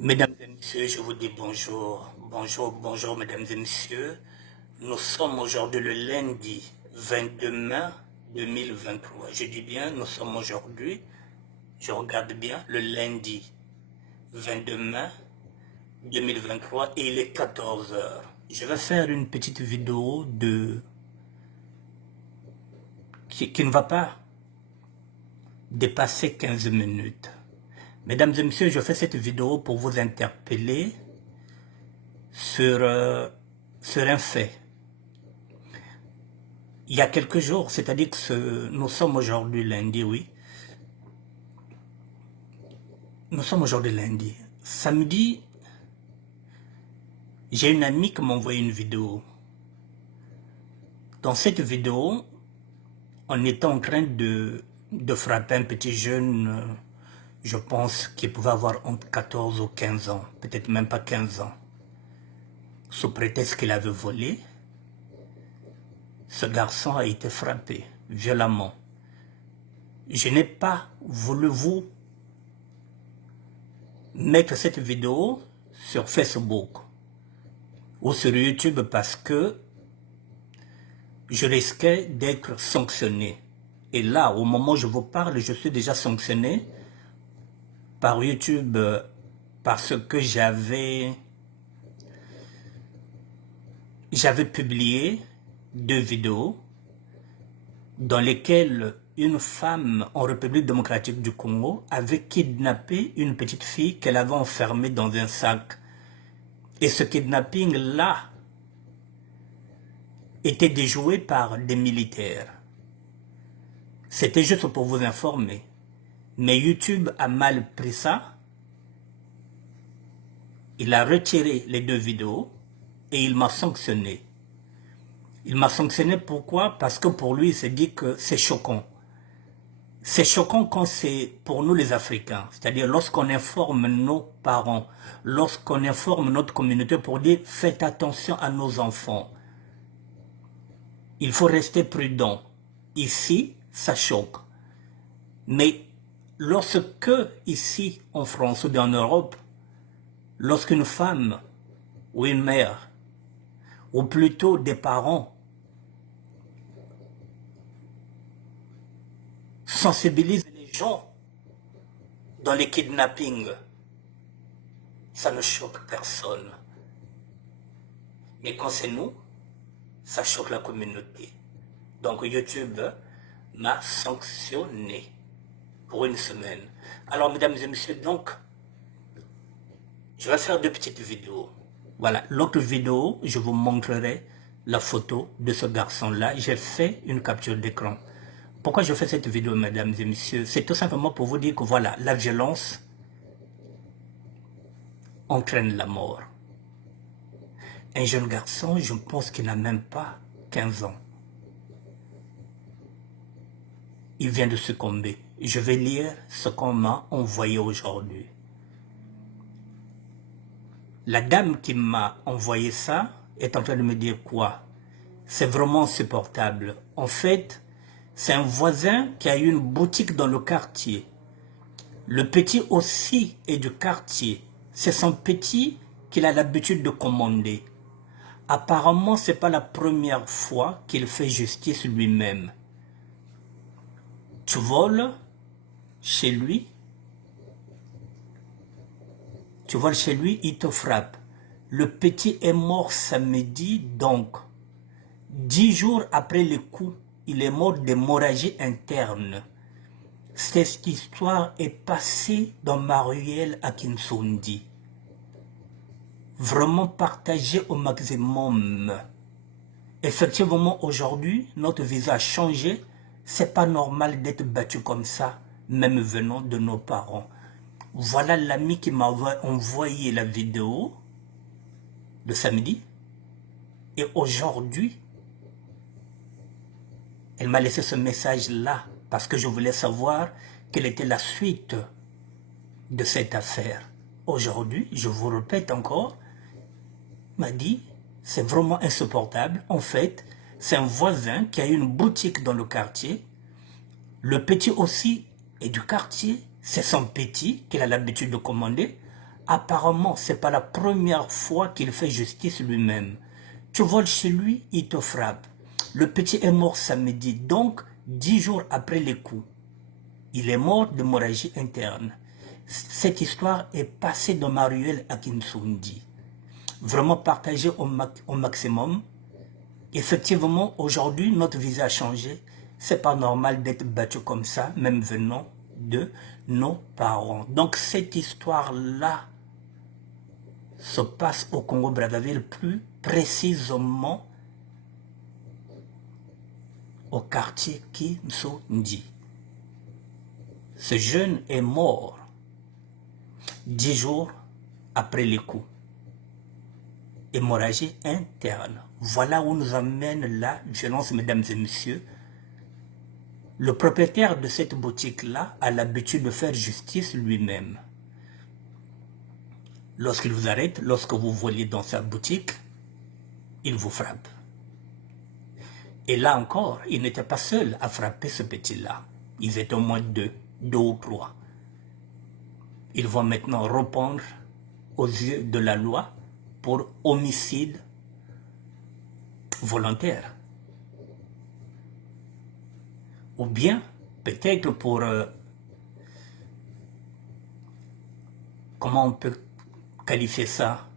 Mesdames et messieurs, je vous dis bonjour. Bonjour, bonjour mesdames et messieurs. Nous sommes aujourd'hui le lundi 22 mai 2023. Je dis bien, nous sommes aujourd'hui, je regarde bien, le lundi 22 mai 2023 et il est 14 heures. Je vais faire une petite vidéo qui ne va pas dépasser 15 minutes. Mesdames et messieurs, je fais cette vidéo pour vous interpeller sur un fait. Il y a quelques jours, c'est-à-dire que nous sommes aujourd'hui lundi, oui. Nous sommes aujourd'hui lundi. Samedi, j'ai une amie qui m'a envoyé une vidéo. Dans cette vidéo, on était en train de frapper un petit jeune, je pense qu'il pouvait avoir entre 14 ou 15 ans, peut-être même pas 15 ans. Sous prétexte qu'il avait volé, ce garçon a été frappé violemment. Je n'ai pas voulu vous mettre cette vidéo sur Facebook ou sur YouTube parce que je risquais d'être sanctionné. Et là, au moment où je vous parle, je suis déjà sanctionné par YouTube parce que j'avais publié 2 vidéos dans lesquelles une femme en République démocratique du Congo avait kidnappé une petite fille qu'elle avait enfermée dans un sac. Et ce kidnapping-là était déjoué par des militaires. C'était juste pour vous informer. Mais YouTube a mal pris ça. Il a retiré les 2 vidéos et il m'a sanctionné. Il m'a sanctionné pourquoi? Parce que pour lui, il s'est dit que c'est choquant. C'est choquant quand c'est pour nous les Africains, c'est-à-dire lorsqu'on informe nos parents, lorsqu'on informe notre communauté pour dire faites attention à nos enfants. Il faut rester prudent. Ici, ça choque. Mais lorsque, ici, en France ou en Europe, lorsqu'une femme ou une mère, ou plutôt des parents, sensibilisent les gens dans les kidnappings, ça ne choque personne. Mais quand c'est nous, ça choque la communauté. Donc YouTube m'a sanctionné pour une semaine. Alors mesdames et messieurs, donc, je vais faire 2 petites vidéos. Voilà, l'autre vidéo, je vous montrerai la photo de ce garçon-là. J'ai fait une capture d'écran. Pourquoi je fais cette vidéo, mesdames et messieurs? C'est tout simplement pour vous dire que voilà, la violence entraîne la mort. Un jeune garçon, je pense qu'il n'a même pas 15 ans. Il vient de succomber. Je vais lire ce qu'on m'a envoyé aujourd'hui. La dame qui m'a envoyé ça est en train de me dire quoi? C'est vraiment insupportable. En fait, c'est un voisin qui a eu une boutique dans le quartier. Le petit aussi est du quartier. C'est son petit qu'il a l'habitude de commander. Apparemment, ce n'est pas la première fois qu'il fait justice lui-même. Tu voles chez lui, il te frappe. Le petit est mort samedi, donc 10 jours après le coup, il est mort d'hémorragie interne. Cette histoire est passée dans Maruel à Kinsundi. Vraiment partagée au maximum. Effectivement, aujourd'hui, notre visage a changé. C'est pas normal d'être battu comme ça, même venant de nos parents. Voilà l'ami qui m'a envoyé la vidéo de samedi. Et aujourd'hui, elle m'a laissé ce message-là parce que je voulais savoir quelle était la suite de cette affaire. Aujourd'hui, je vous répète encore, m'a dit, c'est vraiment insupportable. En fait, c'est un voisin qui a une boutique dans le quartier. Le petit aussi est du quartier. C'est son petit qu'il a l'habitude de commander. apparemment, c'est pas la première fois qu'il fait justice lui-même. Tu voles chez lui, il te frappe. Le petit est mort samedi, donc 10 jours après les coups. Il est mort d'hémorragie interne. Cette histoire est passée dans ma ruelle à Kinsundi. Vraiment partagée au maximum. Effectivement, aujourd'hui, notre vie a changé. C'est pas normal d'être battu comme ça, même venant de nos parents. Donc cette histoire-là se passe au Congo-Brazzaville, plus précisément au quartier Kinsundi. Ce jeune est mort 10 jours après les coups. Hémorragie interne. Voilà où nous amène la violence, mesdames et messieurs. Le propriétaire de cette boutique-là a l'habitude de faire justice lui-même. Lorsqu'il vous arrête, lorsque vous volez dans sa boutique, il vous frappe. Et là encore, il n'était pas seul à frapper ce petit-là. Ils étaient au moins deux ou trois. Ils vont maintenant répondre aux yeux de la loi pour homicide volontaire. Ou bien, peut-être pour, comment on peut qualifier ça,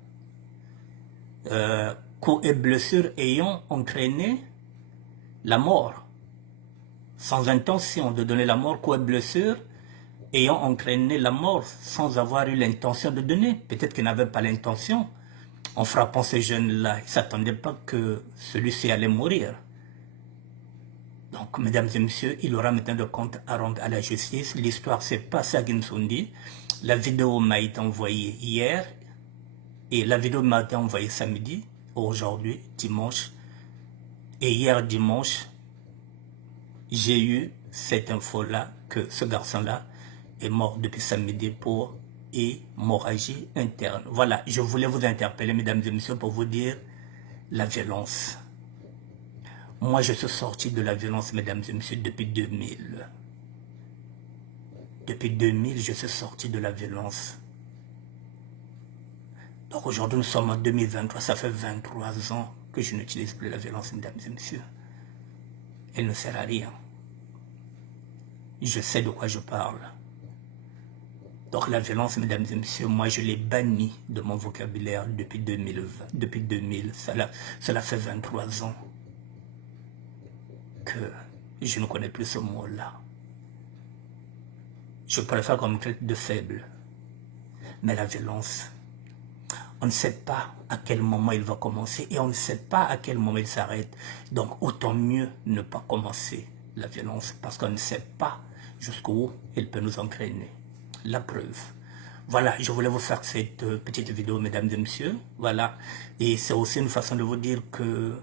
coups et blessures ayant entraîné la mort. Sans intention de donner la mort, coups et blessures ayant entraîné la mort sans avoir eu l'intention de donner. Peut-être qu'il n'avait pas l'intention. En frappant ces jeunes-là, ils ne s'attendaient pas que celui-ci allait mourir. Donc, mesdames et messieurs, il aura maintenant de compte à rendre à la justice. L'histoire s'est passée à Kinsundi. La vidéo m'a été envoyée hier. Et la vidéo m'a été envoyée samedi, aujourd'hui, dimanche. Et hier, dimanche, j'ai eu cette info-là que ce garçon-là est mort depuis samedi pour hémorragie interne. Voilà, je voulais vous interpeller, mesdames et messieurs, pour vous dire la violence. Moi, je suis sorti de la violence, mesdames et messieurs, depuis 2000. Depuis 2000, je suis sorti de la violence. Donc aujourd'hui, nous sommes en 2023, ça fait 23 ans que je n'utilise plus la violence, mesdames et messieurs. Elle ne sert à rien. Je sais de quoi je parle. Donc la violence, mesdames et messieurs, moi je l'ai bannie de mon vocabulaire depuis 2020. Depuis 2000, cela fait 23 ans que je ne connais plus ce mot-là. Je préfère qu'on me traite de faible. Mais la violence, on ne sait pas à quel moment il va commencer et on ne sait pas à quel moment il s'arrête. Donc autant mieux ne pas commencer la violence parce qu'on ne sait pas jusqu'où elle peut nous entraîner. La preuve. Voilà, je voulais vous faire cette petite vidéo, mesdames et messieurs. Voilà, et c'est aussi une façon de vous dire que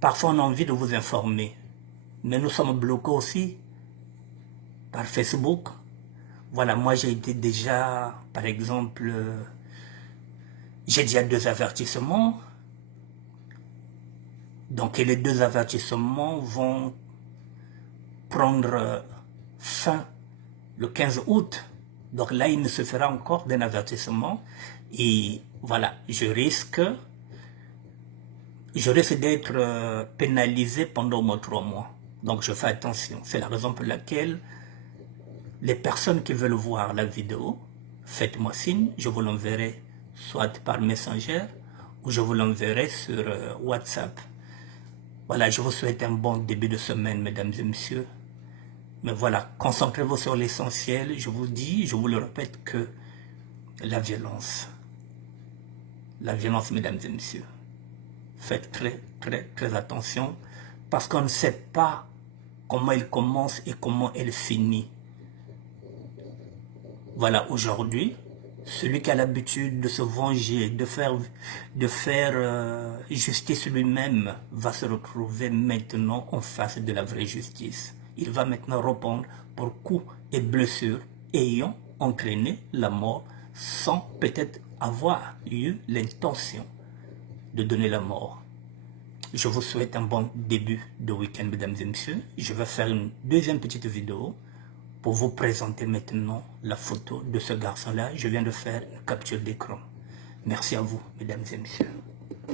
parfois on a envie de vous informer, mais nous sommes bloqués aussi par Facebook. Voilà, moi j'ai été déjà, par exemple, j'ai déjà 2 avertissements. Donc et les 2 avertissements vont prendre fin le 15 août. Donc là, il me se fera encore d'un avertissement. Et voilà, je risque d'être pénalisé pendant au moins 3 mois. Donc je fais attention. C'est la raison pour laquelle les personnes qui veulent voir la vidéo, faites-moi signe. Je vous l'enverrai soit par Messenger ou je vous l'enverrai sur WhatsApp. Voilà, je vous souhaite un bon début de semaine, mesdames et messieurs. Mais voilà, concentrez-vous sur l'essentiel. Je vous dis, je vous le répète que la violence, mesdames et messieurs, faites très attention parce qu'on ne sait pas comment elle commence et comment elle finit. Voilà, aujourd'hui, celui qui a l'habitude de se venger, de faire justice lui-même, va se retrouver maintenant en face de la vraie justice. Il va maintenant répondre pour coups et blessures ayant entraîné la mort sans peut-être avoir eu l'intention de donner la mort. Je vous souhaite un bon début de week-end, mesdames et messieurs. Je vais faire une deuxième petite vidéo pour vous présenter maintenant la photo de ce garçon-là. Je viens de faire une capture d'écran. Merci à vous, mesdames et messieurs.